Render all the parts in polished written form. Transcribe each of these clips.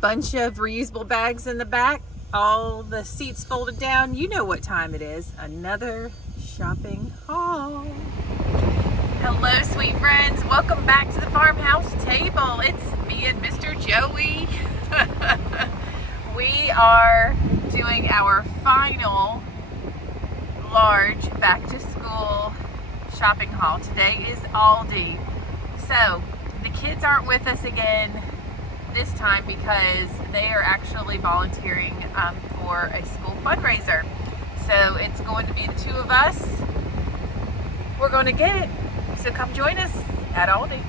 Bunch of reusable bags in the back, all the seats folded down. You know what time it is. Another shopping haul. Hello, sweet friends. Welcome back to the farmhouse table. It's me and Mr. Joey. We are doing our final large back to school shopping haul. Today is Aldi. So the kids aren't with us again this time because they are actually volunteering for a school fundraiser. So it's going to be the two of us. We're going to get it. So come join us at Aldi.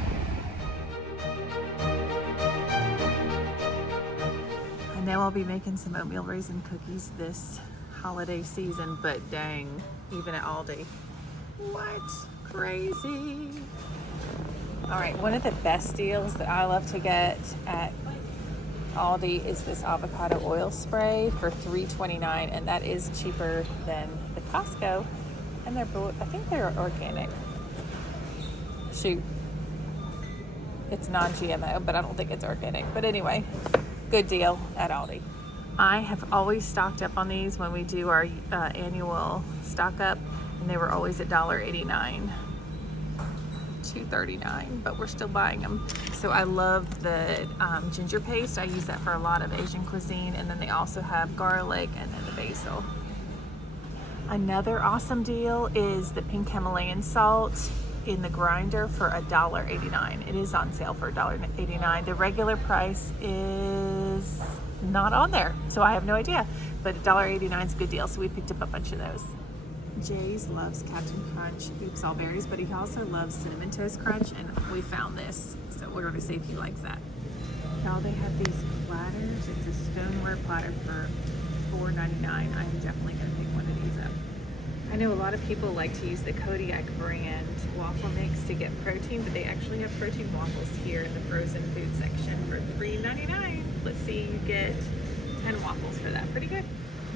I know I'll be making some oatmeal raisin cookies this holiday season, but dang, even at Aldi. What? Crazy. All right, one of the best deals that I love to get at Aldi is this avocado oil spray for $3.29, and that is cheaper than the COSTCO, and they're both, I think they're organic. Shoot, it's non-GMO, but I don't think it's organic. But anyway, good deal at Aldi. I have always stocked up on these when we do our annual stock up, and they were always $1.89. $2.39, but we're still buying them. So I love the ginger paste. I use that for a lot of Asian cuisine, and then they also have garlic and then the basil. Another awesome deal is the pink Himalayan salt in the grinder for $1.89. It is on sale for $1.89. The regular price is not on there, so I have no idea, but $1.89 is a good deal, so we picked up a bunch of those. Jay's loves Captain Crunch Oops All Berries, but he also loves Cinnamon Toast Crunch, and we found this, so we're going to see if he likes that. Now they have these platters. It's a stoneware platter for $4.99. I'm definitely going to pick one of these up. I know a lot of people like to use the Kodiak brand waffle mix to get protein, but they actually have protein waffles here in the frozen food section for $3.99. Let's see, you get 10 waffles for that. Pretty good.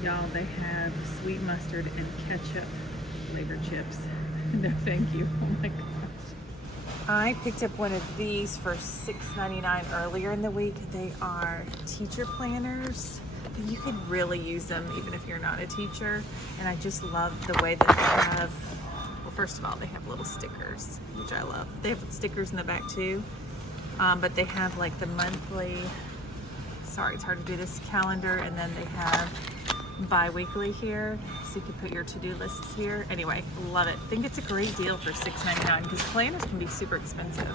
Y'all, they have sweet mustard and ketchup flavored chips. No, thank you. Oh my gosh. I picked up one of these for $6.99 earlier in the week. They are teacher planners. You could really use them even if you're not a teacher. And I just love the way that they have, well, first of all, they have little stickers, which I love. They have stickers in the back too. But they have like the monthly, sorry, it's hard to do this, calendar, and then they have bi-weekly here, so you can put your to-do lists here. Anyway, love it. I think it's a great deal for $6.99 because planners can be super expensive.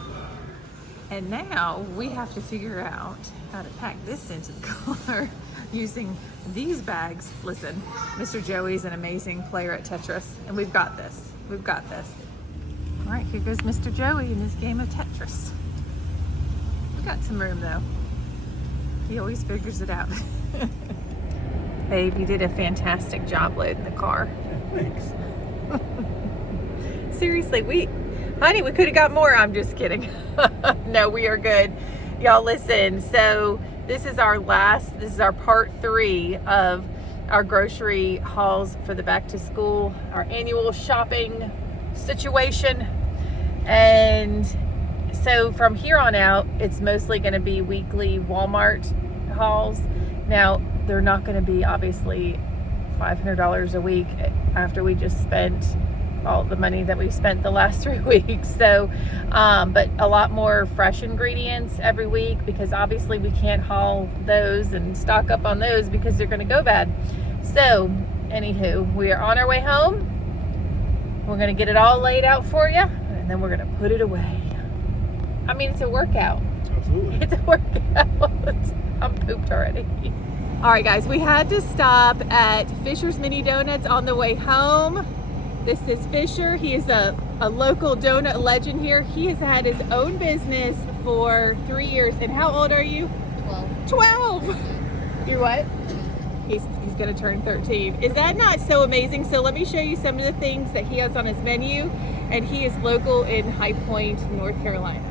And now we have to figure out how to pack this into the car using these bags. Listen, Mr. Joey's an amazing player at Tetris, and we've got this. We've got this. All right, here goes Mr. Joey in his game of Tetris. We got some room though. He always figures it out. Babe, you did a fantastic job loading the car. Thanks. Seriously, honey, we could have got more. I'm just kidding. No, we are good. Y'all listen, so this is our part 3 of our grocery hauls for the back to school, our annual shopping situation. And so from here on out, it's mostly going to be weekly Walmart hauls. Now, they're not going to be obviously $500 a week after we just spent all the money that we've spent the last 3 weeks. So, but a lot more fresh ingredients every week because obviously we can't haul those and stock up on those because they're going to go bad. So, anywho, we are on our way home. We're going to get it all laid out for you, and then we're going to put it away. I mean, it's a workout. Absolutely. It's a workout. I'm pooped already. All right, guys, we had to stop at Fisher's Mini Donuts on the way home. This is Fisher. He is a local donut legend here. He has had his own business for 3 years. And how old are you? 12. 12! You're what? He's gonna turn 13. Is that not so amazing? So let me show you some of the things that he has on his menu. And he is local in High Point, North Carolina.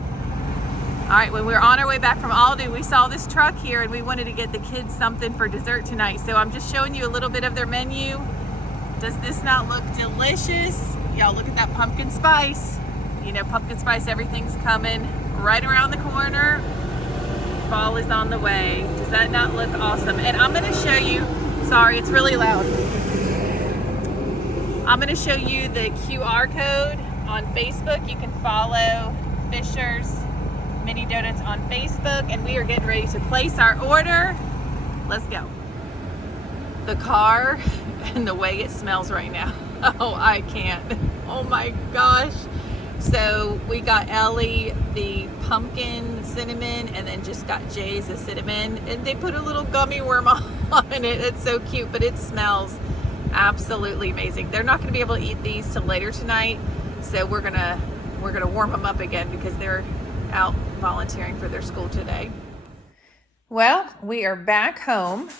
All right, when we were on our way back from Aldi, we saw this truck here and we wanted to get the kids something for dessert tonight. So I'm just showing you a little bit of their menu. Does this not look delicious? Y'all look at that pumpkin spice. You know, pumpkin spice, everything's coming right around the corner. fall is on the way. Does that not look awesome? And I'm going to show you, sorry, it's really loud. I'm going to show you the QR code on Facebook. You can follow Fisher's Mini Donuts on Facebook, and we are getting ready to place our order. Let's go. The car and the way it smells right now. Oh, I can't. Oh my gosh. So we got Ellie the pumpkin cinnamon, and then just got Jay's the cinnamon, and they put a little gummy worm on it. It's so cute, but it smells absolutely amazing. They're not going to be able to eat these till later tonight, so we're gonna warm them up again because they're out volunteering for their school today. Well, we are back home.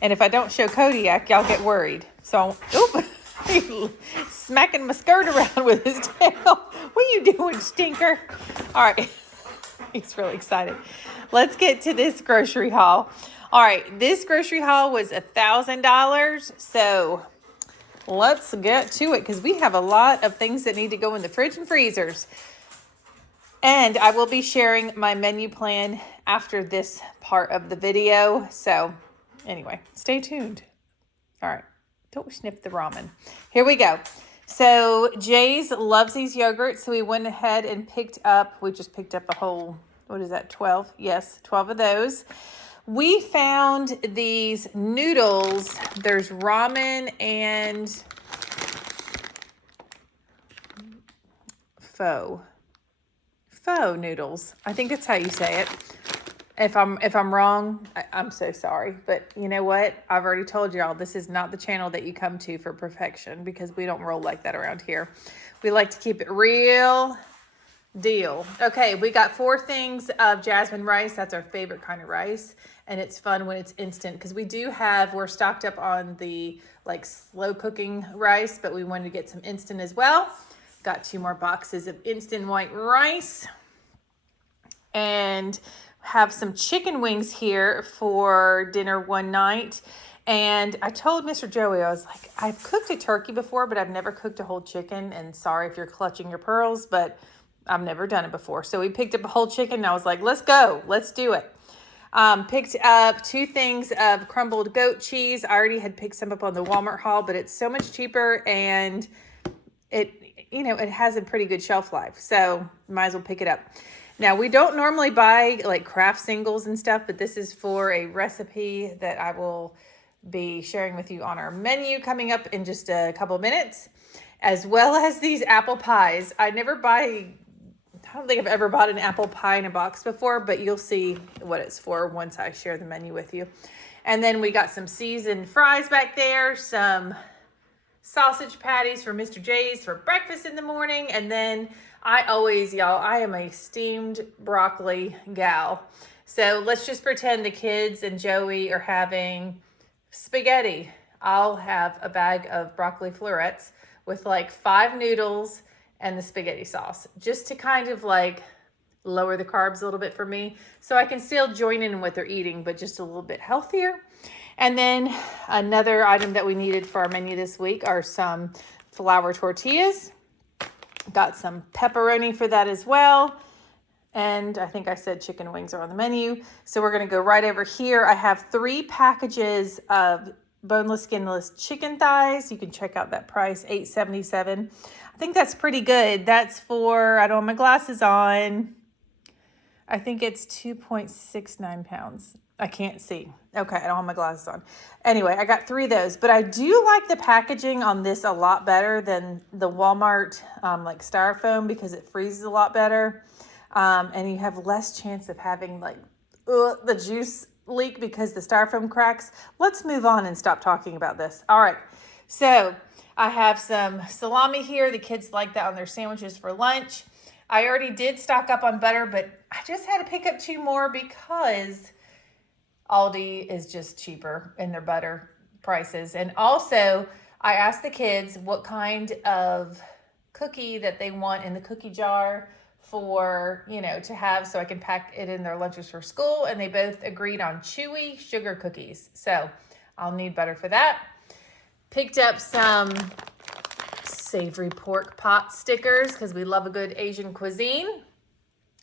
And if I don't show Kodiak, y'all get worried. So, oop, he's smacking my skirt around with his tail. What are you doing, stinker? All right, he's really excited. Let's get to this grocery haul. All right, this grocery haul was $1,000. So let's get to it because we have a lot of things that need to go in the fridge and freezers. And I will be sharing my menu plan after this part of the video. So anyway, stay tuned. All right, don't sniff the ramen. Here we go. So Jay's loves these yogurts. So we went ahead and we just picked up a whole, what is that, 12? Yes, 12 of those. We found these noodles. There's ramen and pho noodles. I think that's how you say it. If I'm wrong, I'm so sorry. But you know what? I've already told y'all this is not the channel that you come to for perfection, because we don't roll like that around here. We like to keep it real deal. Okay, we got 4 things of jasmine rice. That's our favorite kind of rice. And it's fun when it's instant, because we're stocked up on the like slow cooking rice, but we wanted to get some instant as well. Got 2 more boxes of instant white rice. And have some chicken wings here for dinner one night. And I told Mr. Joey, I was like, I've cooked a turkey before, but I've never cooked a whole chicken. And sorry if you're clutching your pearls, but I've never done it before. So we picked up a whole chicken, and I was like, let's go. Let's do it. Picked up 2 things of crumbled goat cheese. I already had picked some up on the Walmart haul, but it's so much cheaper, and it has a pretty good shelf life. So might as well pick it up. Now, we don't normally buy like craft singles and stuff, but this is for a recipe that I will be sharing with you on our menu coming up in just a couple of minutes, as well as these apple pies. I don't think I've ever bought an apple pie in a box before, but you'll see what it's for once I share the menu with you. And then we got some seasoned fries back there, some sausage patties for Mr. J's for breakfast in the morning, and then I am a steamed broccoli gal. So let's just pretend the kids and Joey are having spaghetti. I'll have a bag of broccoli florets with like 5 noodles and the spaghetti sauce, just to kind of like lower the carbs a little bit for me, so I can still join in what they're eating, but just a little bit healthier. And then another item that we needed for our menu this week are some flour tortillas. Got some pepperoni for that as well. And I think I said chicken wings are on the menu. So we're going to go right over here. I have 3 packages of boneless, skinless chicken thighs. You can check out that price, $8.77. I think that's pretty good. That's for, I don't have my glasses on, I think it's 2.69 pounds. I can't see. Okay, I don't have my glasses on. Anyway, I got 3 of those, but I do like the packaging on this a lot better than the Walmart like styrofoam, because it freezes a lot better. And you have less chance of having like the juice leak because the styrofoam cracks. Let's move on and stop talking about this. All right, so I have some salami here. The kids like that on their sandwiches for lunch. I already did stock up on butter, but I just had to pick up 2 more because Aldi is just cheaper in their butter prices. And also, I asked the kids what kind of cookie that they want in the cookie jar for, to have, so I can pack it in their lunches for school. And they both agreed on chewy sugar cookies. So I'll need butter for that. Picked up some savory pork pot stickers because we love a good Asian cuisine.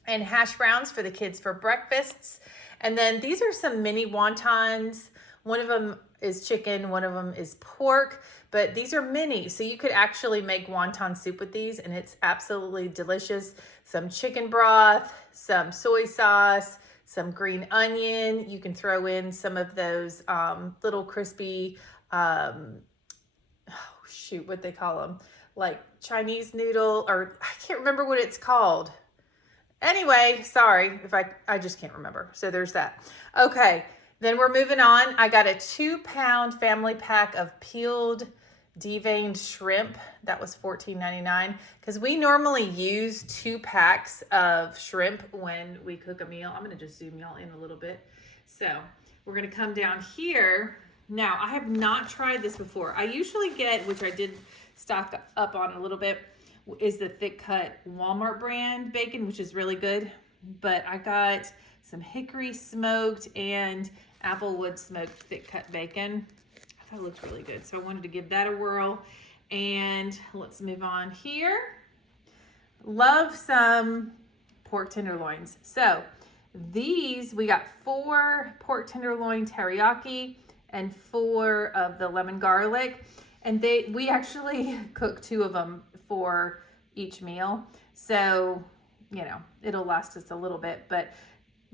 and hash browns for the kids for breakfasts. And then these are some mini wontons. One of them is chicken, one of them is pork, but these are mini. So you could actually make wonton soup with these and it's absolutely delicious. Some chicken broth, some soy sauce, some green onion. You can throw in some of those little crispy, what they call them, like Chinese noodle, or I can't remember what it's called. Anyway, sorry if I just can't remember. So there's that. Okay, then we're moving on. I got a 2-pound family pack of peeled deveined shrimp. That was $14.99 because we normally use 2 packs of shrimp when we cook a meal. I'm going to just zoom y'all in a little bit. So we're going to come down here. Now, I have not tried this before. I usually get, which I did stock up on a little bit, is the thick cut Walmart brand bacon, which is really good. But I got some hickory smoked and applewood smoked thick cut bacon. I thought it looked really good, so I wanted to give that a whirl. And let's move on here. Love some pork tenderloins. So these, we got 4 pork tenderloin teriyaki and 4 of the lemon garlic. And we actually cook 2 of them for each meal. So, you know, it'll last us a little bit, but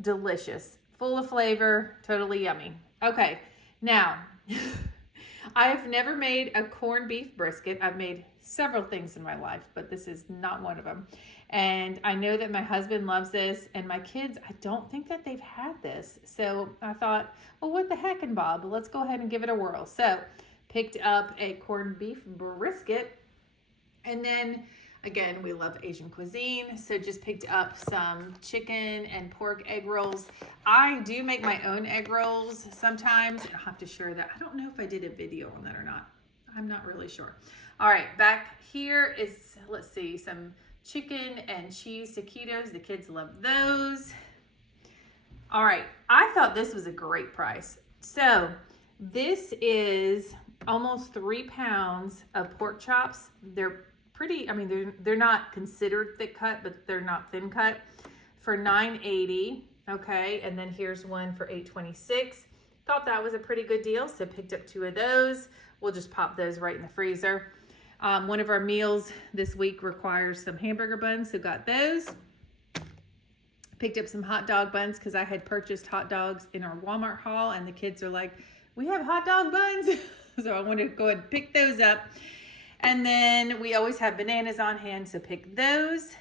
delicious, full of flavor, totally yummy. Okay, now, I've never made a corned beef brisket. I've made several things in my life, but this is not one of them. And I know that my husband loves this, and my kids, I don't think that they've had this. So I thought, well, what the heck, and Bob, let's go ahead and give it a whirl. So picked up a corned beef brisket, and then again, we love Asian cuisine, so just picked up some chicken and pork egg rolls. I do make my own egg rolls sometimes, and I'll have to share that. I don't know if I did a video on that or not. I'm not really sure. All right, back here is, let's see, some chicken and cheese taquitos. The kids love those. All right, I thought this was a great price. So this is almost 3 pounds of pork chops. They're pretty, I mean, they're not considered thick cut, but they're not thin cut, for $9.80. Okay, and then here's one for $8.26. Thought that was a pretty good deal, so picked up 2 of those. We'll just pop those right in the freezer. One of our meals this week requires some hamburger buns, so got those. Picked up some hot dog buns because I had purchased hot dogs in our Walmart haul, and the kids are like, we have hot dog buns. So I wanted to go ahead and pick those up. And then we always have bananas on hand, so pick those.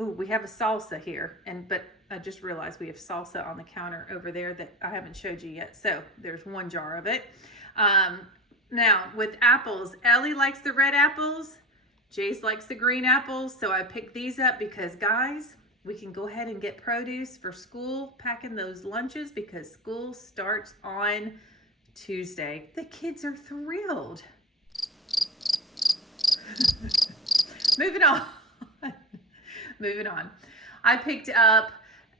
Ooh, we have a salsa here, but I just realized we have salsa on the counter over there that I haven't showed you yet. So there's 1 jar of it. Now with apples, Ellie likes the red apples. Jace likes the green apples. So I picked these up because, guys, we can go ahead and get produce for school, packing those lunches because school starts on Tuesday. The kids are thrilled. Moving on. Moving on. I picked up,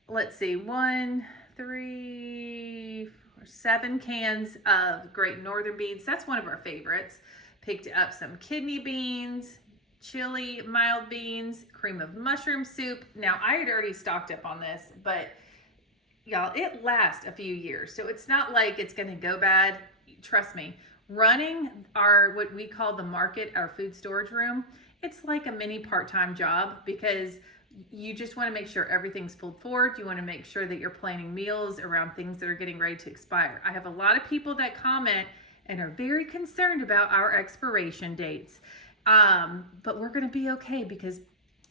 let's see, 1, 3, 4, 7 cans of Great Northern beans. That's one of our favorites. Picked up some kidney beans, chili mild beans, cream of mushroom soup. Now, I had already stocked up on this, but y'all, it lasts a few years. So it's not like it's going to go bad. Trust me. Running what we call the market, our food storage room, it's like a mini part-time job because you just want to make sure everything's pulled forward. You want to make sure that you're planning meals around things that are getting ready to expire. I have a lot of people that comment and are very concerned about our expiration dates. But we're going to be okay because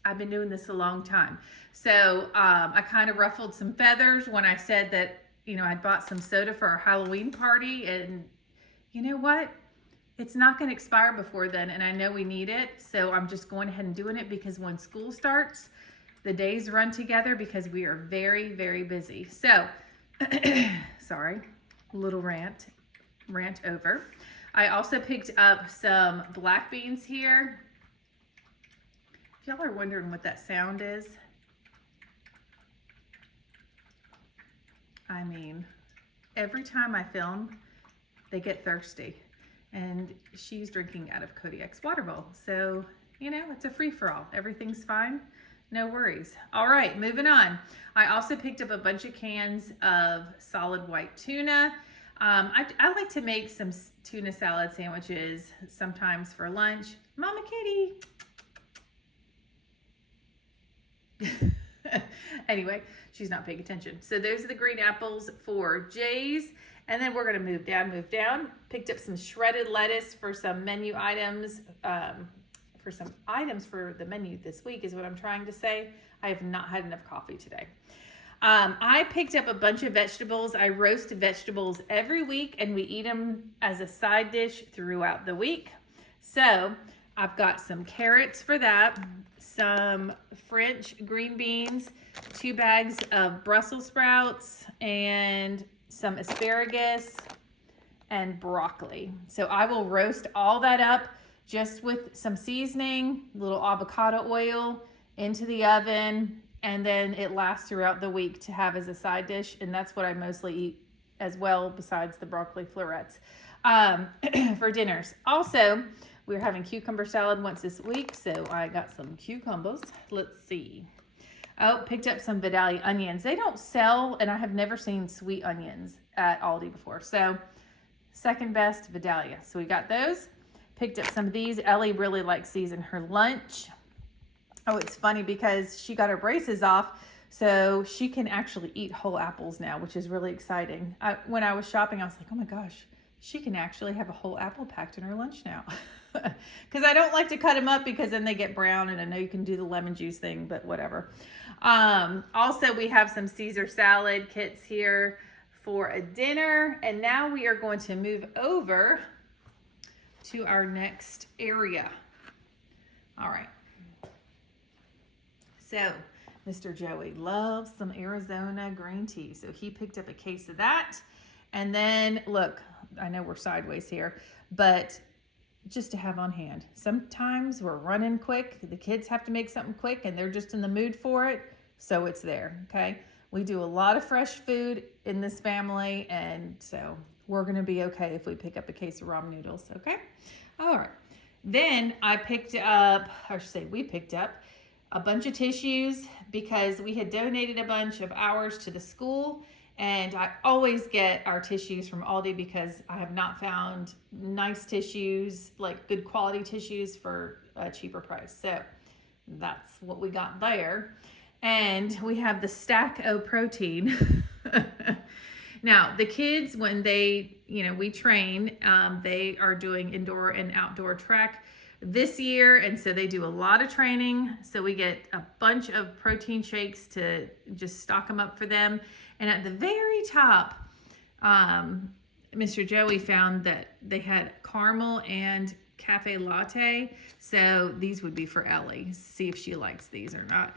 I've been doing this a long time. So I kind of ruffled some feathers when I said that, you know, I'd bought some soda for our Halloween party, and you know what? It's not going to expire before then, and I know we need it, so I'm just going ahead and doing it because when school starts, the days run together because we are very, very busy. So, sorry, little rant over. I also picked up some black beans here. If y'all are wondering what that sound is, I mean, every time I film, they get thirsty. And she's drinking out of Kodiak's water bowl. So, you know, it's a free-for-all. Everything's fine. No worries. All right, moving on. I also picked up a bunch of cans of solid white tuna. I like to make some tuna salad sandwiches sometimes for lunch. Mama Kitty. Anyway, she's not paying attention. So those are the green apples for Jay's. And then we're going to move down. Picked up some shredded lettuce for some menu items. For some items for the menu this week is what I'm trying to say. I have not had enough coffee today. I picked up a bunch of vegetables. I roast vegetables every week and we eat them as a side dish throughout the week. So I've got some carrots for that, some French green beans, 2 bags of Brussels sprouts, and some asparagus and broccoli. So I will roast all that up just with some seasoning, a little avocado oil into the oven, and then it lasts throughout the week to have as a side dish. And that's what I mostly eat as well, besides the broccoli florets for dinners. Also, we're having cucumber salad once this week, so I got some cucumbers. Let's see. Oh, picked up some Vidalia onions. They don't sell, and I have never seen sweet onions at Aldi before. So second best, Vidalia. So we got those. Picked up some of these. Ellie really likes these in her lunch. Oh, it's funny because she got her braces off, so she can actually eat whole apples now, which is really exciting. When I was shopping, I was like, oh my gosh, she can actually have a whole apple packed in her lunch now. Because I don't like to cut them up because then they get brown, and I know you can do the lemon juice thing, but whatever. Also, we have some Caesar salad kits here for a dinner, and now we are going to move over to our next area. All right. So Mr. Joey loves some Arizona green tea, so he picked up a case of that. And then look, I know we're sideways here, but just to have on hand. Sometimes we're running quick. The kids have to make something quick and they're just in the mood for it. So it's there, okay? We do a lot of fresh food in this family, and so we're gonna be okay if we pick up a case of ramen noodles, okay? All right. Then I picked up, or I should say we picked up, a bunch of tissues because we had donated a bunch of ours to the school. And I always get our tissues from Aldi because I have not found nice tissues, like good quality tissues for a cheaper price. So that's what we got there. And we have the Stack O protein. Now, the kids, when they, we train, they are doing indoor and outdoor track this year. And so they do a lot of training. So we get a bunch of protein shakes to just stock them up for them. And at the very top, Mr. Joey found that they had caramel and cafe latte. So these would be for Ellie. See if she likes these or not.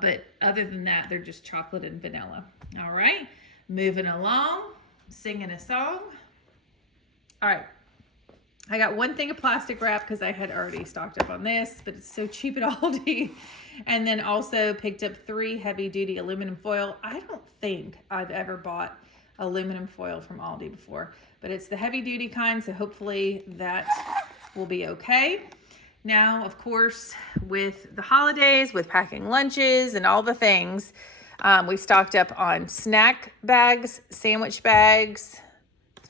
But other than that, they're just chocolate and vanilla. All right, moving along, singing a song. All right, I got one thing of plastic wrap because I had already stocked up on this, but it's so cheap at Aldi. And then also picked up 3 heavy-duty aluminum foil. I don't think I've ever bought aluminum foil from Aldi before, but it's the heavy-duty kind, so hopefully that will be okay. Now, of course, with the holidays, with packing lunches and all the things, we stocked up on snack bags, sandwich bags,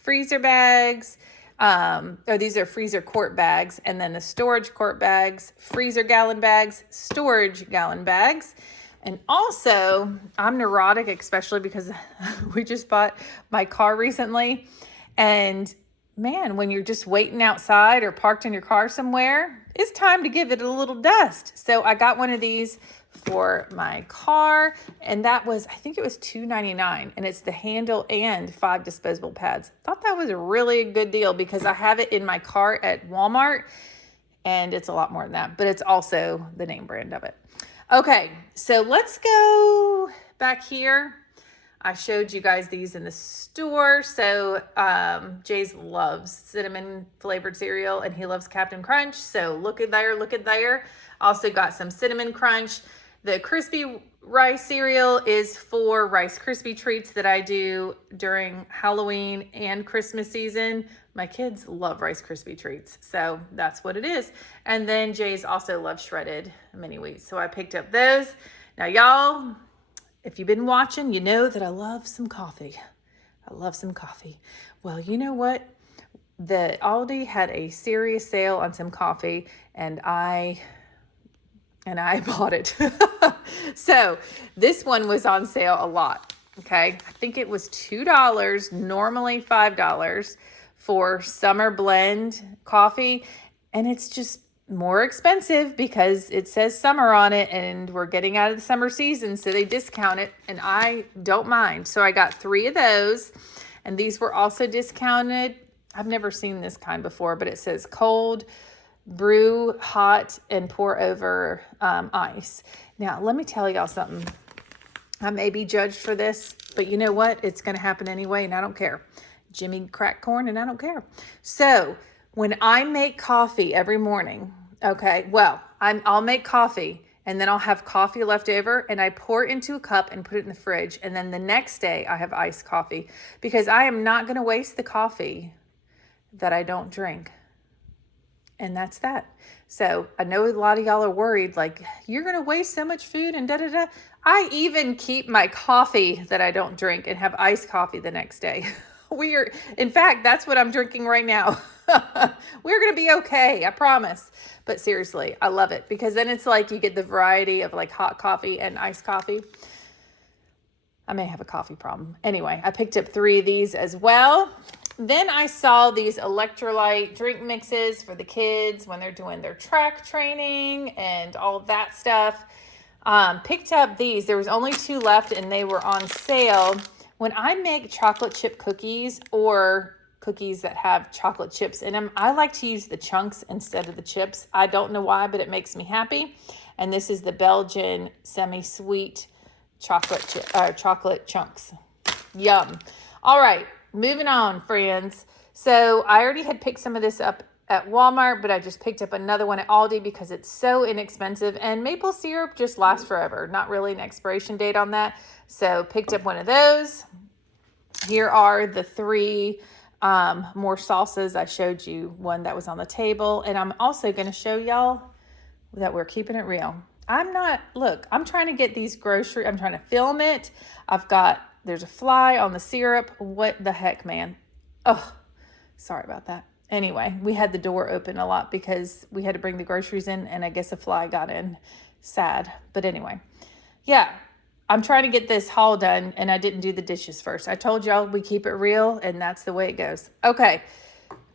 freezer bags. These are freezer quart bags, and then the storage quart bags, freezer gallon bags, storage gallon bags. And also, I'm neurotic, especially because we just bought my car recently. And man, when you're just waiting outside or parked in your car somewhere, it's time to give it a little dust. So I got one of these for my car, and that was, I think it was $2.99, and it's the handle and 5 disposable pads. Thought that was a really good deal because I have it in my car at Walmart, and it's a lot more than that, but it's also the name brand of it. Okay, so let's go back here. I showed you guys these in the store. So Jay's loves cinnamon flavored cereal, and he loves Captain Crunch. So look at there, look at there. Also got some Cinnamon Crunch. The crispy rice cereal is for Rice Krispie treats that I do during Halloween and Christmas season. My kids love Rice Krispie treats, so that's what it is. And then Jay's also loves shredded mini wheats, so I picked up those. Now, y'all, if you've been watching, you know that I love some coffee. I love some coffee. Well, you know what? The Aldi had a serious sale on some coffee, and I bought it. So this one was on sale a lot. Okay, I think it was $2, normally $5 for summer blend coffee, and it's just more expensive because it says summer on it, and we're getting out of the summer season, so they discount it, and I don't mind. So I got 3 of those, and these were also discounted. I've never seen this kind before, but it says cold, brew hot, and pour over ice. Now, let me tell y'all something. I may be judged for this, but you know what? It's going to happen anyway, and I don't care. Jimmy crack corn, and I don't care. So when I make coffee every morning, okay, well, I'll make coffee, and then I'll have coffee left over, and I pour it into a cup and put it in the fridge, and then the next day I have iced coffee, because I am not going to waste the coffee that I don't drink. And that's that. So I know a lot of y'all are worried, like, you're going to waste so much food and da-da-da. I even keep my coffee that I don't drink and have iced coffee the next day. In fact, that's what I'm drinking right now. We're going to be okay, I promise. But seriously, I love it, because then it's like you get the variety of like hot coffee and iced coffee. I may have a coffee problem. Anyway, I picked up 3 of these as well. Then I saw these electrolyte drink mixes for the kids when they're doing their track training and all that stuff. Picked up these. There was only 2 left, and they were on sale. When I make chocolate chip cookies or cookies that have chocolate chips in them, I like to use the chunks instead of the chips. I don't know why, but it makes me happy. And this is the Belgian semi-sweet chocolate chunks. Yum. All right, moving on, friends. So I already had picked some of this up at Walmart, but I just picked up another one at Aldi because it's so inexpensive, and maple syrup just lasts forever. Not really an expiration date on that. So picked up one of those. Here are the 3 more salsas. I showed you one that was on the table, and I'm also going to show y'all that we're keeping it real. I'm trying to get these groceries. I'm trying to film it. There's a fly on the syrup. What the heck, man? Oh, sorry about that. Anyway, we had the door open a lot because we had to bring the groceries in, and I guess a fly got in. Sad. But anyway, yeah, I'm trying to get this haul done, and I didn't do the dishes first. I told y'all we keep it real, and that's the way it goes. Okay,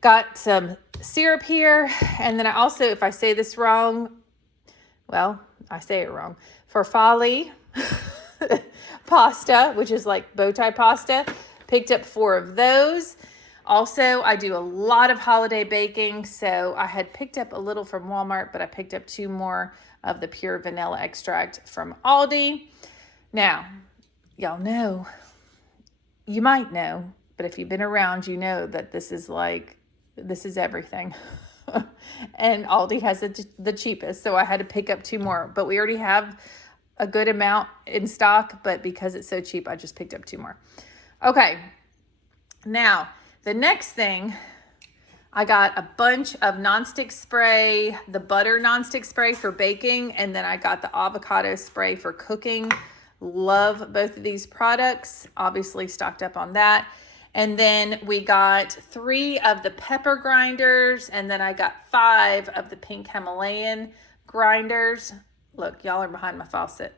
got some syrup here, and then I also, if I say this wrong, well, I say it wrong. Farfalle pasta, which is like bow tie pasta, picked up 4 of those. Also, I do a lot of holiday baking, so I had picked up a little from Walmart, but I picked up 2 more of the pure vanilla extract from Aldi. Now, y'all know, you might know, but if you've been around, you know that this is everything. And Aldi has the cheapest, so I had to pick up 2 more, but we already have a good amount in stock, but because it's so cheap, I just picked up 2 more. Okay, now, the next thing, I got a bunch of nonstick spray, the butter nonstick spray for baking, and then I got the avocado spray for cooking. Love both of these products. Obviously stocked up on that. And then we got 3 of the pepper grinders, and then I got 5 of the pink Himalayan grinders. Look, y'all are behind my faucet.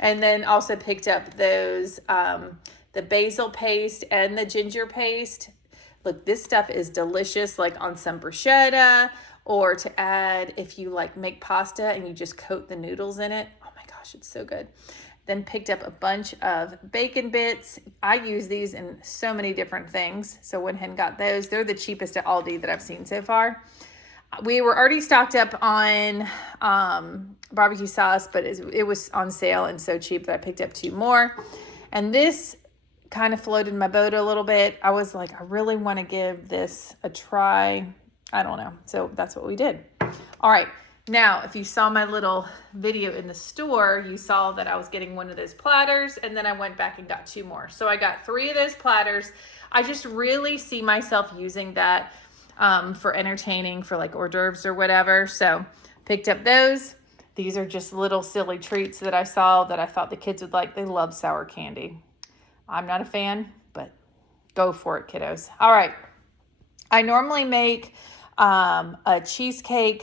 And then also picked up those the basil paste and the ginger paste. Look, this stuff is delicious, like on some bruschetta, or to add if you like make pasta and you just coat the noodles in it. Oh my gosh, it's so good. Then picked up a bunch of bacon bits. I use these in so many different things, so went ahead and got those. They're the cheapest at Aldi that I've seen so far. We were already stocked up on barbecue sauce, but it was on sale and so cheap that I picked up 2 more. And this kind of floated my boat a little bit. I was like, I really want to give this a try. I don't know. So that's what we did. All right. Now, if you saw my little video in the store, you saw that I was getting one of those platters, and then I went back and got 2 more. So I got 3 of those platters. I just really see myself using that for entertaining, for like hors d'oeuvres or whatever. So picked up those. These are just little silly treats that I saw that I thought the kids would like. They love sour candy. I'm not a fan, but go for it, kiddos. All right. I normally make a cheesecake.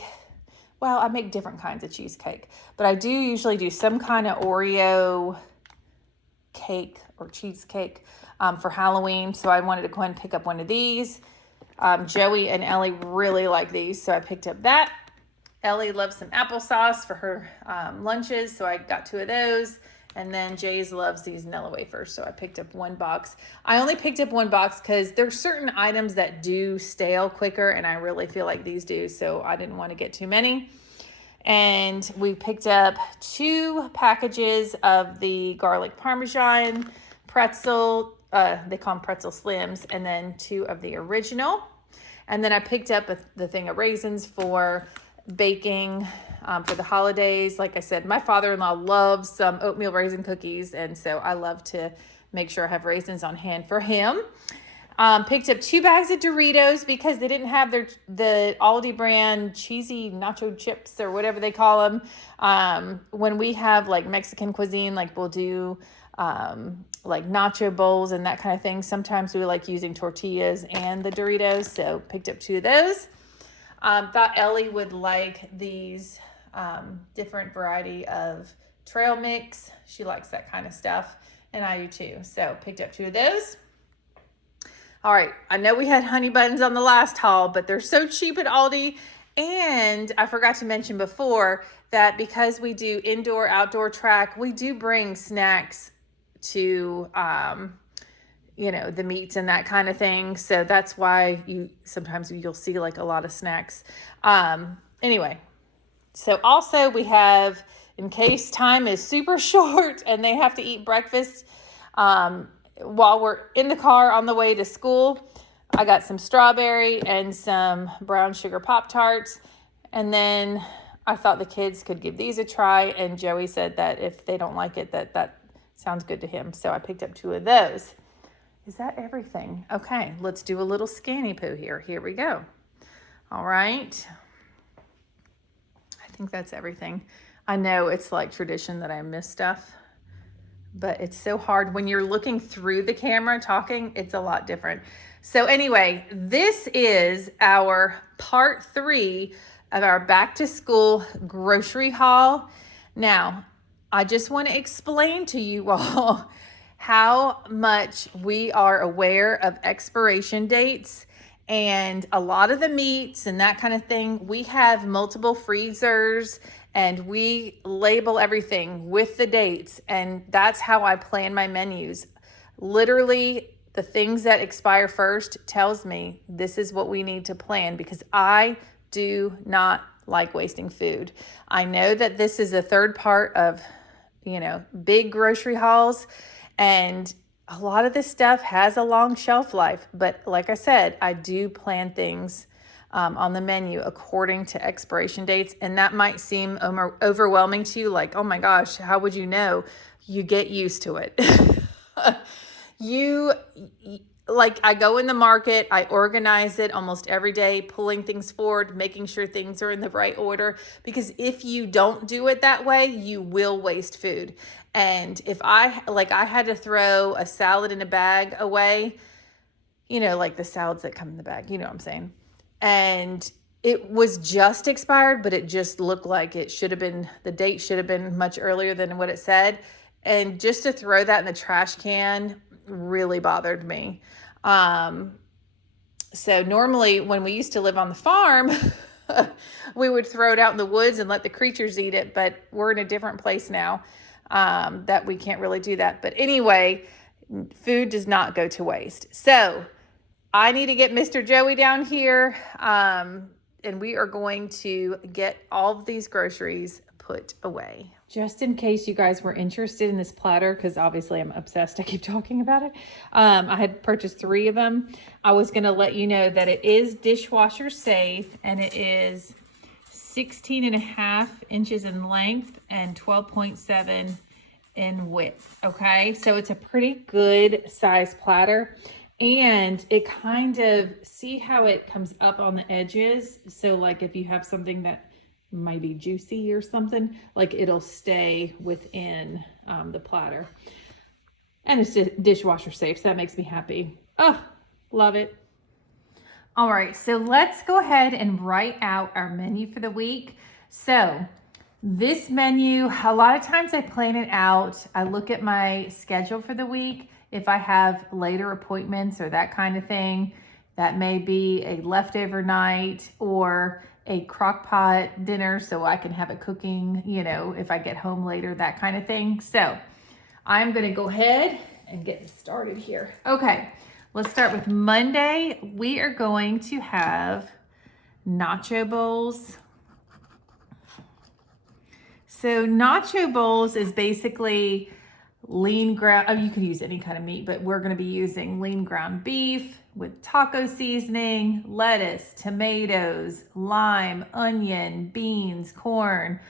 Well, I make different kinds of cheesecake, but I do usually do some kind of Oreo cake or cheesecake for Halloween. So I wanted to go ahead and pick up one of these. Joey and Ellie really like these, so I picked up that. Ellie loves some applesauce for her lunches, so I got 2 of those. And then Jay's loves these Nilla wafers, so I picked up 1 box. I only picked up 1 box because there's certain items that do stale quicker, and I really feel like these do, so I didn't want to get too many. And we picked up 2 packages of the garlic parmesan pretzel. They call them pretzel slims, and then 2 of the original. And then I picked up the thing of raisins for baking for the holidays. Like I said, my father-in-law loves some oatmeal raisin cookies, and so I love to make sure I have raisins on hand for him. Picked up 2 bags of Doritos because they didn't have the Aldi brand cheesy nacho chips or whatever they call them. When we have like Mexican cuisine, like we'll do like nacho bowls and that kind of thing. Sometimes we like using tortillas and the Doritos, so picked up 2 of those. Thought Ellie would like these different variety of trail mix. She likes that kind of stuff, and I do too. So picked up 2 of those. All right, I know we had honey buttons on the last haul, but they're so cheap at Aldi. And I forgot to mention before that because we do indoor, outdoor track, we do bring snacks to, you know, the meats and that kind of thing. So that's why sometimes you'll see like a lot of snacks. Anyway, so also we have, in case time is super short and they have to eat breakfast, while we're in the car on the way to school, I got some strawberry and some brown sugar Pop-Tarts. And then I thought the kids could give these a try. And Joey said that if they don't like it, that sounds good to him. So I picked up 2 of those. Is that everything? Okay, let's do a little scanny poo here. Here we go. All right. I think that's everything. I know it's like tradition that I miss stuff, but it's so hard when you're looking through the camera talking. It's a lot different. So anyway, this is our part 3 of our back to school grocery haul. Now, I just want to explain to you all how much we are aware of expiration dates, and a lot of the meats and that kind of thing. We have multiple freezers and we label everything with the dates, and that's how I plan my menus. Literally, the things that expire first tells me this is what we need to plan, because I do not like wasting food. I know that this is a third part of, you know, big grocery hauls, and a lot of this stuff has a long shelf life. But like I said, I do plan things on the menu according to expiration dates. And that might seem overwhelming to you, like, oh my gosh, how would you know? You get used to it. Like, I go in the market, I organize it almost every day, pulling things forward, making sure things are in the right order. Because if you don't do it that way, you will waste food. And if I had to throw a salad in a bag away, you know, like the salads that come in the bag, you know what I'm saying? And it was just expired, but it just looked like it should have been, the date should have been much earlier than what it said. And just to throw that in the trash can really bothered me. So normally when we used to live on the farm, we would throw it out in the woods and let the creatures eat it, but we're in a different place now, that we can't really do that. But anyway, food does not go to waste. So I need to get Mr. Joey down here, and we are going to get all of these groceries put away. Just in case you guys were interested in this platter, because obviously I'm obsessed, I keep talking about it. I had purchased 3 of them. I was going to let you know that it is dishwasher safe, and it is 16.5 inches in length and 12.7 in width. Okay, so it's a pretty good size platter, and it kind of, see how it comes up on the edges, so like if you have something that might be juicy or something, like it'll stay within the platter. And it's dishwasher safe, so that makes me happy. Oh, love it. All right, so let's go ahead and write out our menu for the week. So this menu, a lot of times I plan it out. I look at my schedule for the week. If I have later appointments or that kind of thing, that may be a leftover night or a crock pot dinner so I can have it cooking, you know, if I get home later, that kind of thing. So I'm gonna go ahead and get started here. Okay, let's start with Monday. We are going to have nacho bowls. So nacho bowls is basically lean ground, oh, you could use any kind of meat, but we're gonna be using lean ground beef with taco seasoning, lettuce, tomatoes, lime, onion, beans, corn,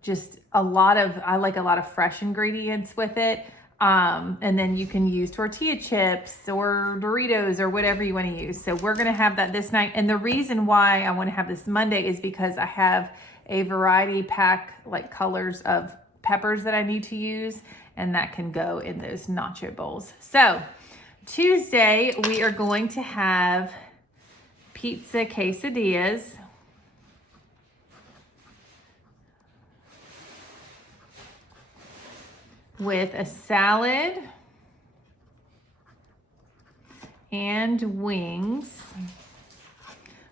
just a lot of, I like a lot of fresh ingredients with it. And then you can use tortilla chips or Doritos or whatever you want to use. So we're going to have that this night. And the reason why I want to have this Monday is because I have a variety pack, like colors of peppers that I need to use, and that can go in those nacho bowls. So Tuesday, we are going to have pizza quesadillas. With a salad and wings.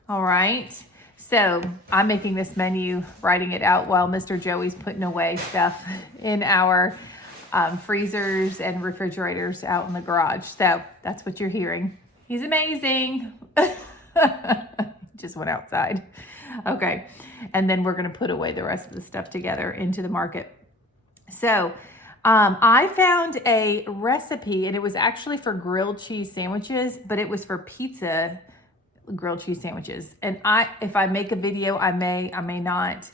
All right, so I'm making this menu, writing it out while Mr. Joey's putting away stuff in our freezers and refrigerators out in the garage. So that's what you're hearing. He's amazing. Just went outside. Okay, and then we're gonna put away the rest of the stuff together into the market. So I found a recipe, and it was actually for grilled cheese sandwiches, but it was for pizza grilled cheese sandwiches. And if I make a video, I may not.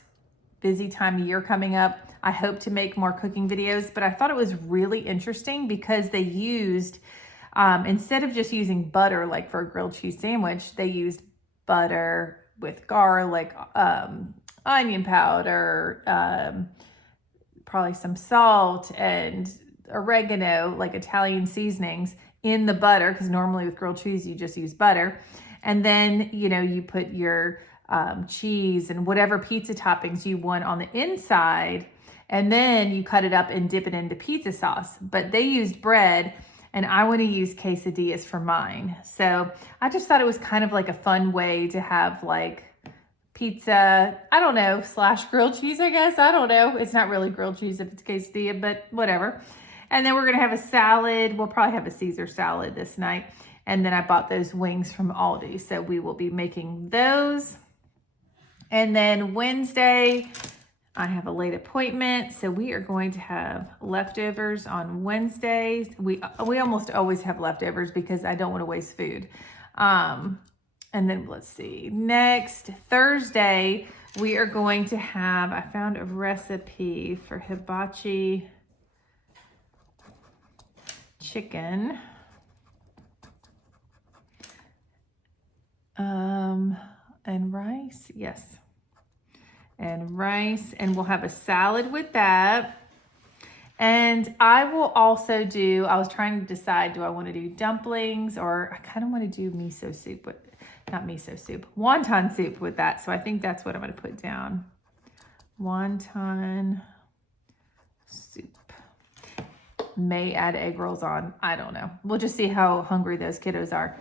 Busy time of year coming up. I hope to make more cooking videos, but I thought it was really interesting because they used, instead of just using butter, like for a grilled cheese sandwich, they used butter with garlic, onion powder, probably some salt and oregano, like Italian seasonings in the butter, because normally with grilled cheese, you just use butter. And then, you know, you put your cheese and whatever pizza toppings you want on the inside, and then you cut it up and dip it into pizza sauce. But they used bread, and I want to use quesadillas for mine. So I just thought it was kind of like a fun way to have like pizza, I don't know, / grilled cheese, I guess. I don't know. It's not really grilled cheese if it's quesadilla, but whatever. And then we're going to have a salad. We'll probably have a Caesar salad this night. And then I bought those wings from Aldi. So we will be making those. And then Wednesday, I have a late appointment. So we are going to have leftovers on Wednesdays. We almost always have leftovers because I don't want to waste food. And then let's see, next Thursday, we are going to have, I found a recipe for hibachi chicken. And rice, yes. And rice, and we'll have a salad with that. And I will also do, I was trying to decide, do I want to do dumplings, or I kind of want to do miso soup with, not miso soup, wonton soup with that. So I think that's what I'm going to put down. Wonton soup. May add egg rolls on. I don't know. We'll just see how hungry those kiddos are.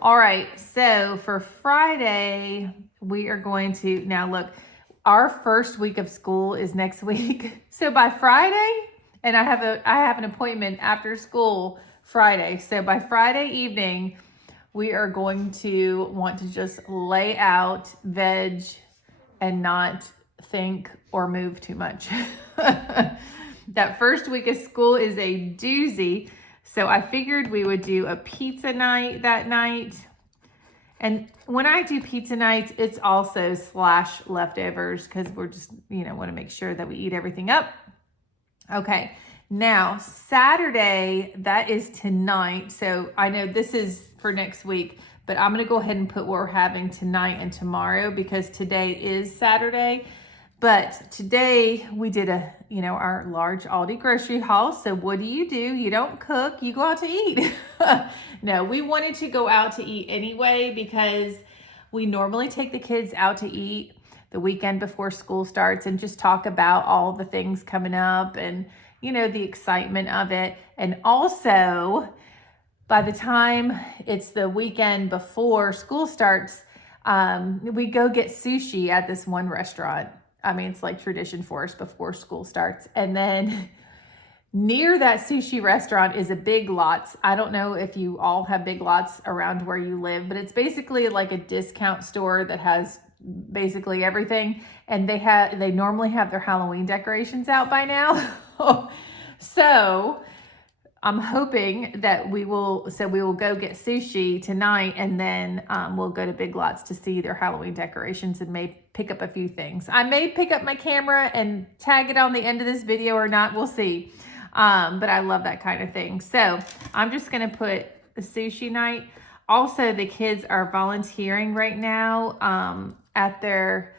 All right. So for Friday, we are going to, now look, our first week of school is next week. So by Friday, and I have an appointment after school Friday. So by Friday evening, we are going to want to just lay out veg and not think or move too much. That first week of school is a doozy. So I figured we would do a pizza night that night. And when I do pizza nights, it's also slash leftovers because we're just, want to make sure that we eat everything up. Okay, now Saturday, that is tonight. So I know this is for next week, but I'm going to go ahead and put what we're having tonight and tomorrow because today is Saturday. But today we did our large Aldi grocery haul. So what do? You don't cook, you go out to eat. No, we wanted to go out to eat anyway because we normally take the kids out to eat the weekend before school starts and just talk about all the things coming up and, the excitement of it. And also, by the time it's the weekend before school starts, we go get sushi at this one restaurant. I mean, it's like tradition for us before school starts. And then near that sushi restaurant is a Big Lots. I don't know if you all have Big Lots around where you live, but it's basically like a discount store that has basically everything. And they normally have their Halloween decorations out by now. So I'm hoping that we will go get sushi tonight and then we'll go to Big Lots to see their Halloween decorations and may pick up a few things. I may pick up my camera and tag it on the end of this video or not. We'll see. But I love that kind of thing. So I'm just going to put the sushi night. Also, the kids are volunteering right now at their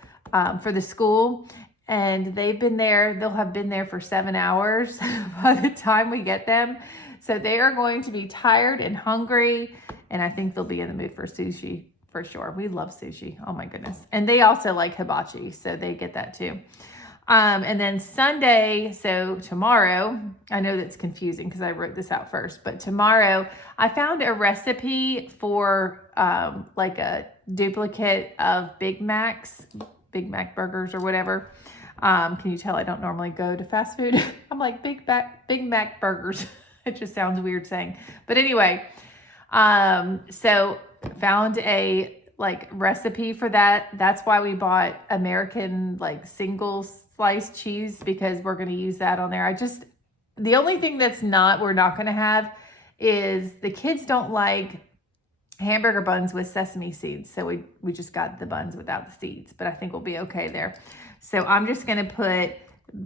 for the school. And they'll have been there for 7 hours by the time we get them. So they are going to be tired and hungry. And I think they'll be in the mood for sushi for sure. We love sushi. Oh my goodness. And they also like hibachi. So they get that too. And then Sunday, so tomorrow, I know that's confusing because I wrote this out first, but tomorrow I found a recipe for like a duplicate of Big Mac burgers or whatever. Can you tell I don't normally go to fast food? I'm like Big Mac burgers. It just sounds weird saying, but anyway, so found a recipe for that. That's why we bought American single sliced cheese because we're going to use that on there. The only thing we're not going to have is the kids don't like hamburger buns with sesame seeds. So we just got the buns without the seeds, but I think we'll be okay there. So I'm just going to put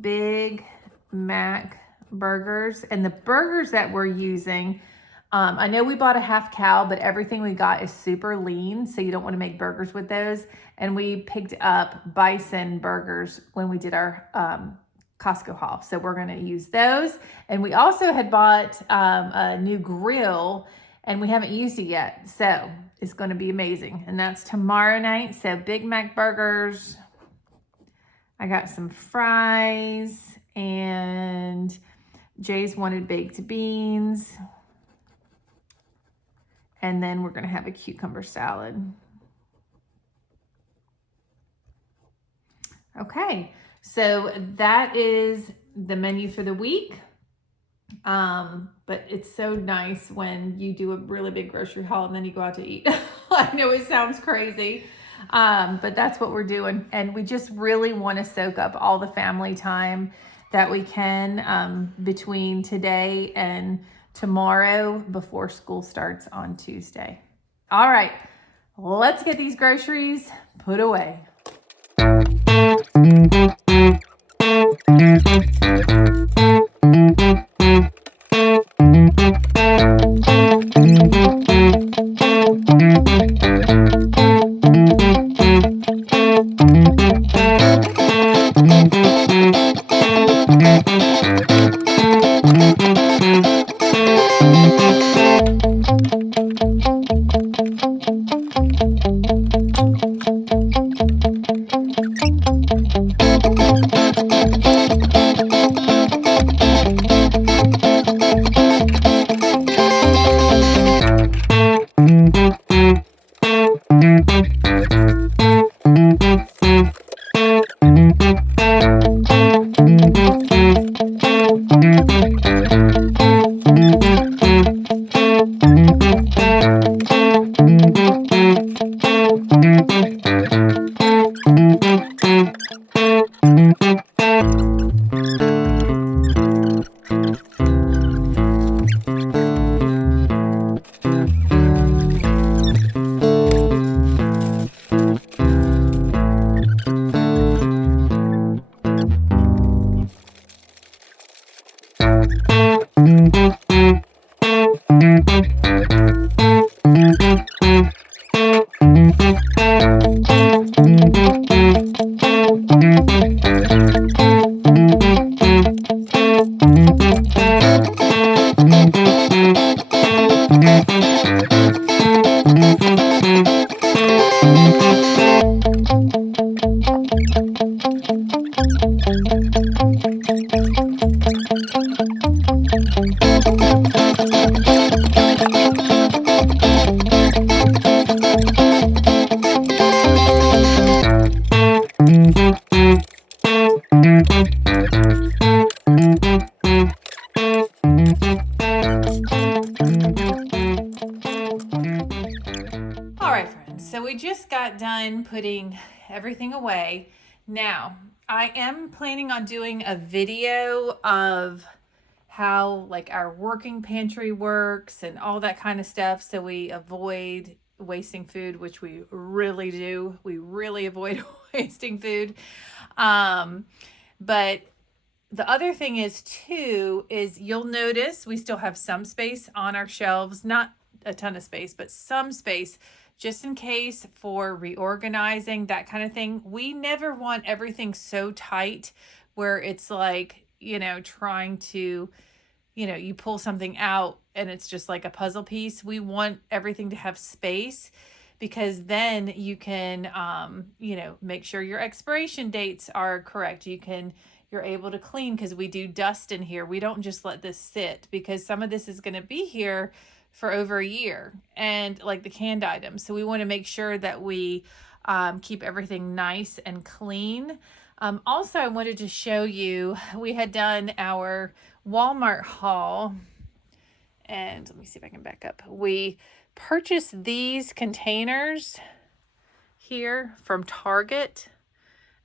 Big Mac burgers, and the burgers that we're using, I know we bought a half cow, but everything we got is super lean. So you don't want to make burgers with those. And we picked up bison burgers when we did our COSTCO haul. So we're going to use those. And we also had bought a new grill and we haven't used it yet. So it's going to be amazing. And that's tomorrow night. So Big Mac burgers. I got some fries and Jay's wanted baked beans. And then we're going to have a cucumber salad. Okay, so that is the menu for the week. But it's so nice when you do a really big grocery haul and then you go out to eat. I know it sounds crazy, but that's what we're doing. And we just really want to soak up all the family time that we can between today and tomorrow before school starts on Tuesday. All right, let's get these groceries put away. All right, friends, so we just got done putting everything away. Now, I am planning on doing a video of how like our working pantry works and all that kind of stuff, so we avoid wasting food, which we really do. We really avoid wasting food. But the other thing is too, is you'll notice we still have some space on our shelves, not a ton of space, but some space just in case for reorganizing, that kind of thing. We never want everything so tight where it's like, trying to, you pull something out and it's just like a puzzle piece. We want everything to have space, because then you can, make sure your expiration dates are correct. You're able to clean, because we do dust in here. We don't just let this sit, because some of this is going to be here for over a year, and like the canned items. So we want to make sure that we keep everything nice and clean. Also, I wanted to show you, we had done our Walmart haul, and let me see if I can back up. We purchased these containers here from Target.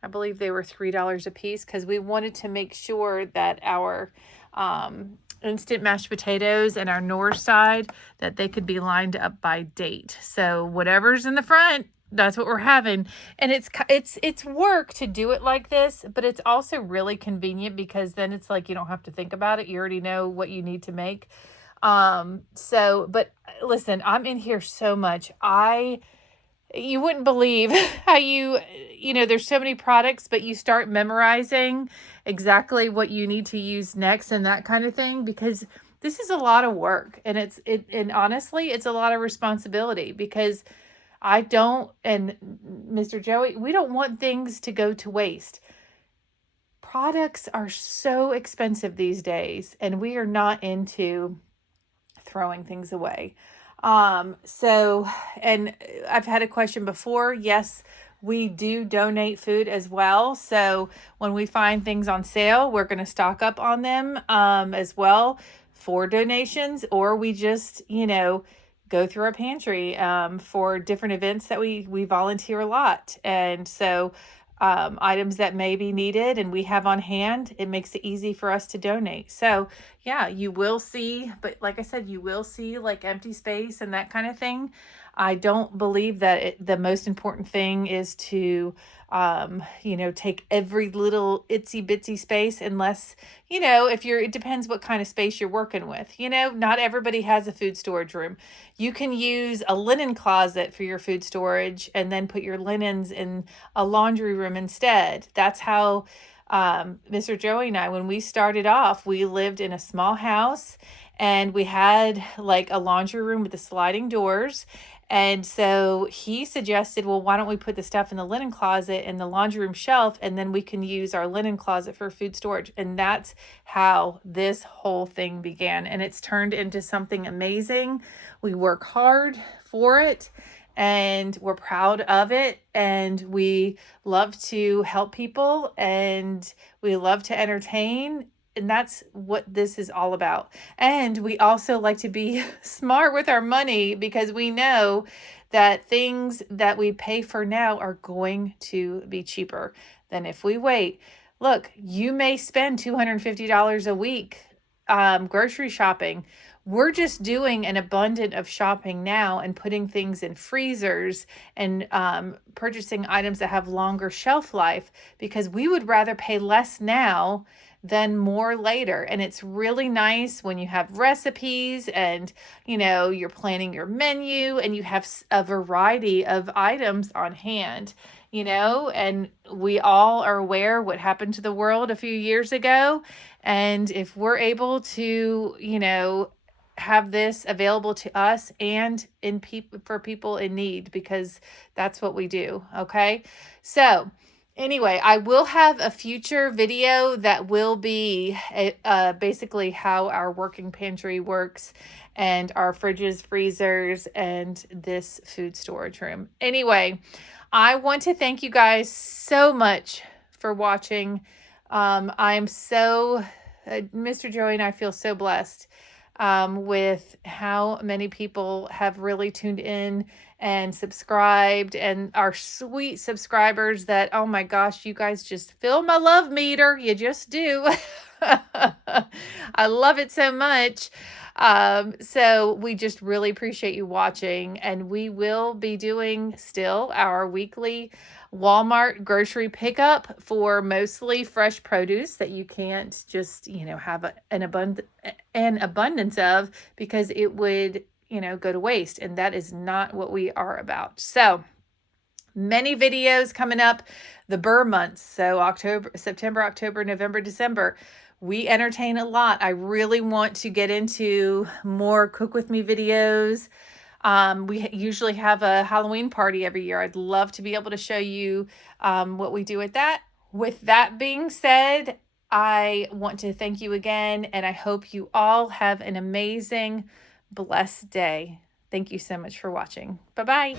I believe they were $3 a piece, because we wanted to make sure that our instant mashed potatoes and our North side, that they could be lined up by date. So whatever's in the front, that's what we're having. And it's work to do it like this, but it's also really convenient, because then it's like you don't have to think about it. You already know what you need to make. But listen, I'm in here so much. You wouldn't believe how there's so many products, but you start memorizing exactly what you need to use next and that kind of thing, because this is a lot of work, and and honestly, it's a lot of responsibility, because I don't, and Mr. Joey, we don't want things to go to waste. Products are so expensive these days, and we are not into throwing things away. And I've had a question before. Yes, we do donate food as well. So when we find things on sale, we're going to stock up on them, as well for donations, or we just, go through our pantry, for different events that we volunteer a lot. And so, items that may be needed and we have on hand, it makes it easy for us to donate. So yeah, you will see, but like I said, you will see like empty space and that kind of thing. I don't believe that the most important thing is to, take every little itsy bitsy space, unless, it depends what kind of space you're working with. Not everybody has a food storage room. You can use a linen closet for your food storage and then put your linens in a laundry room instead. That's how, Mr. Joey and I, when we started off, we lived in a small house, and we had like a laundry room with the sliding doors. And so he suggested, well, why don't we put the stuff in the linen closet in the laundry room shelf, and then we can use our linen closet for food storage. And that's how this whole thing began. And it's turned into something amazing. We work hard for it, and we're proud of it. And we love to help people, and we love to entertain. And that's what this is all about. And we also like to be smart with our money, because we know that things that we pay for now are going to be cheaper than if we wait. Look, you may spend $250 a week grocery shopping. We're just doing an abundance of shopping now and putting things in freezers and purchasing items that have longer shelf life, because we would rather pay less now than more later. And it's really nice when you have recipes and, you're planning your menu and you have a variety of items on hand, and we all are aware what happened to the world a few years ago. And if we're able to, have this available to us and for people in need, because that's what we do. Okay. So Anyway, I will have a future video that will be basically how our working pantry works and our fridges, freezers, and this food storage room. Anyway, I want to thank you guys so much for watching. I'm so, Mr. Joey and I feel so blessed with how many people have really tuned in and subscribed, and our sweet subscribers that, oh my gosh, you guys just fill my love meter. You just do. I love it so much. So we just really appreciate you watching, and we will be doing still our weekly Walmart grocery pickup for mostly fresh produce that you can't just, have an abundance of, because it would, go to waste. And that is not what we are about. So many videos coming up, the Burr months. So September, October, November, December. We entertain a lot. I really want to get into more cook with me videos. We usually have a Halloween party every year. I'd love to be able to show you what we do with that. With that being said, I want to thank you again, and I hope you all have an amazing, blessed day. Thank you so much for watching. Bye-bye.